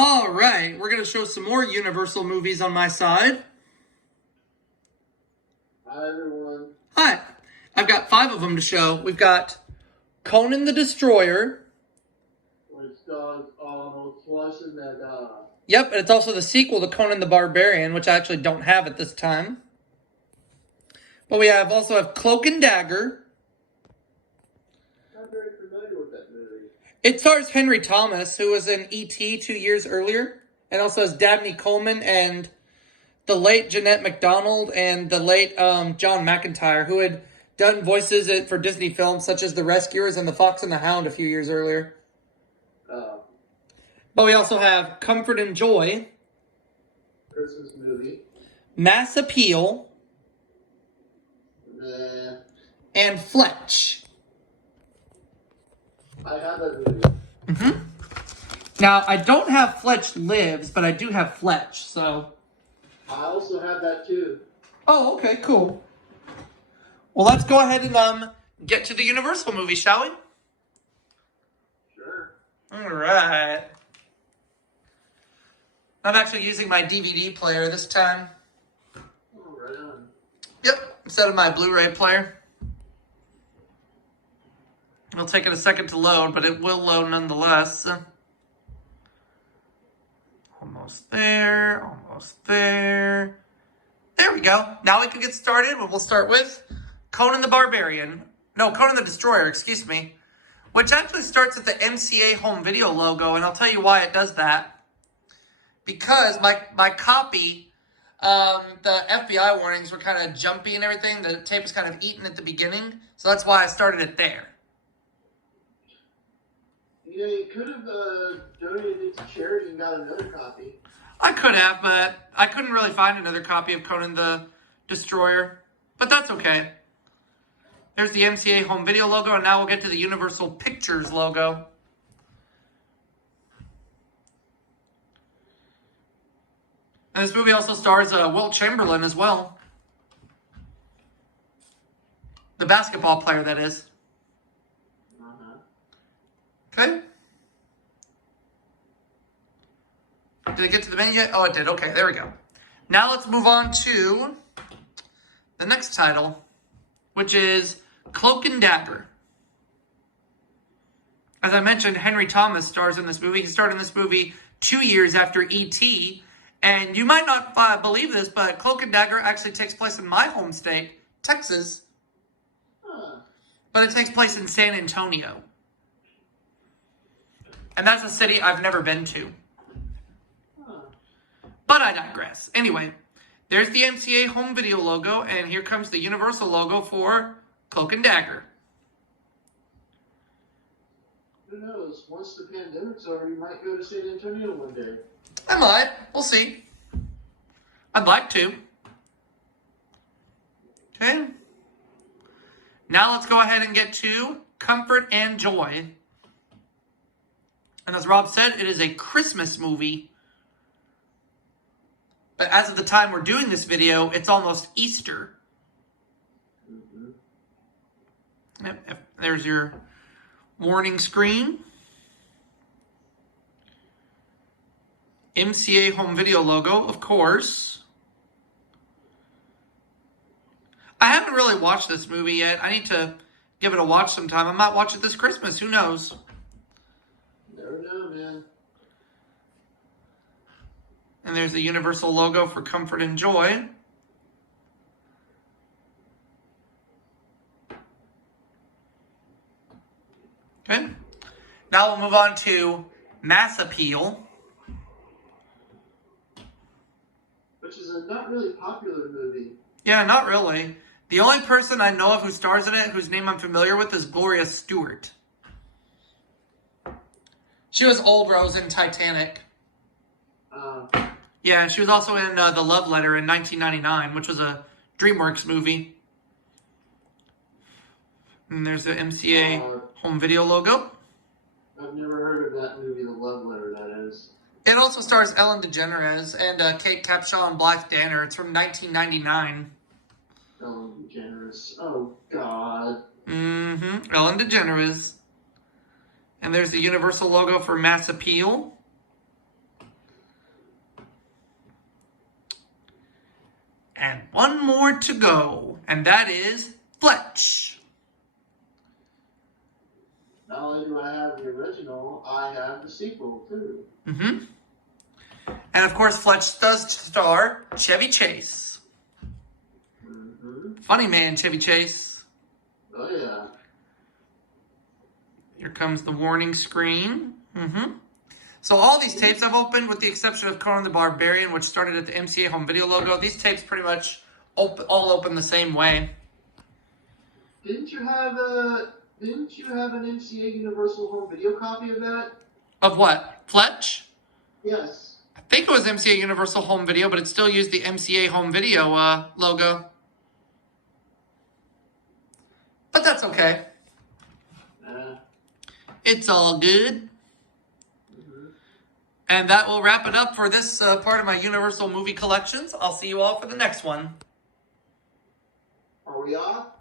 All right, we're going to show some more Universal movies on my side. Hi, everyone. Hi. I've got 5 of them to show. We've got Conan the Destroyer. Which stars Fletch and that, Yep, and it's also the sequel to Conan the Barbarian, which I actually don't have at this time. But we also have Cloak and Dagger. I'm very familiar with that movie. It stars Henry Thomas, who was in E.T. 2 years earlier, and also has Dabney Coleman and the late Jeanette MacDonald and the late John McIntyre, who had done voices for Disney films such as The Rescuers and The Fox and the Hound a few years earlier. But we also have Comfort and Joy, Christmas movie, Mass Appeal, nah. and Fletch. I have that movie. Now, I don't have Fletch Lives, but I do have Fletch, so... I also have that too. Oh, okay, cool. Well, let's go ahead and get to the Universal movie, shall we? Sure. All right. I'm actually using my DVD player this time. Oh, right on. Yep, instead of my Blu-ray player. It'll take it a second to load, but it will load nonetheless. Almost there, almost there. There we go. Now we can get started. We'll start with Conan the Barbarian. No, Conan the Destroyer, excuse me. Which actually starts at the MCA home video logo, and I'll tell you why it does that. Because my copy, the FBI warnings were kind of jumpy and everything. The tape was kind of eaten at the beginning, so that's why I started it there. Yeah, you could have donated it to charity and got another copy. I could have, but I couldn't really find another copy of Conan the Destroyer. But that's okay. There's the MCA home video logo, and now we'll get to the Universal Pictures logo. And this movie also stars Wilt Chamberlain as well. The basketball player, that is. Okay. Did it get to the menu yet? Oh, it did. Okay, there we go. Now let's move on to the next title, which is Cloak and Dagger. As I mentioned, Henry Thomas stars in this movie. He starred in this movie 2 years after E.T., and you might not believe this, but Cloak and Dagger actually takes place in my home state, Texas. But it takes place in San Antonio. And that's a city I've never been to. But I digress. Anyway, there's the MCA home video logo, and here comes the Universal logo for Cloak and Dagger. Who knows? Once the pandemic's over, you might go to San Antonio one day. I might. We'll see. I'd like to. Okay. Now let's go ahead and get to Comfort and Joy. And as Rob said, it is a Christmas movie. But as of the time we're doing this video, it's almost Easter. Yep, there's your warning screen. MCA home video logo, of course. I haven't really watched this movie yet. I need to give it a watch sometime. I might watch it this Christmas. Who knows? Never know, man. And there's the Universal logo for Comfort and Joy. Okay. Now we'll move on to Mass Appeal. Which is a not really popular movie. Yeah, not really. The only person I know of who stars in it, whose name I'm familiar with, is Gloria Stewart. She was Old Rose in Titanic. Yeah, she was also in The Love Letter in 1999, which was a DreamWorks movie. And there's the MCA home video logo. I've never heard of that movie, The Love Letter, that is. It also stars Ellen DeGeneres and Kate Capshaw and Blythe Danner. It's from 1999. Ellen DeGeneres. Oh, God. Ellen DeGeneres. And there's the Universal logo for Mass Appeal. And one more to go, and that is Fletch. Not only do I have the original, I have the sequel too. Mm-hmm. And of course, Fletch does star Chevy Chase. Mm-hmm. Funny man, Chevy Chase. Oh yeah. Here comes the warning screen. Mm-hmm. So all these tapes I've opened, with the exception of Conan the Barbarian, which started at the MCA Home Video logo. These tapes pretty much all open the same way. Didn't you have an MCA Universal Home Video copy of that? Of what? Fletch? Yes. I think it was MCA Universal Home Video, but it still used the MCA Home Video logo. But that's okay. It's all good. And that will wrap it up for this part of my Universal movie collections. I'll see you all for the next one. Are we off?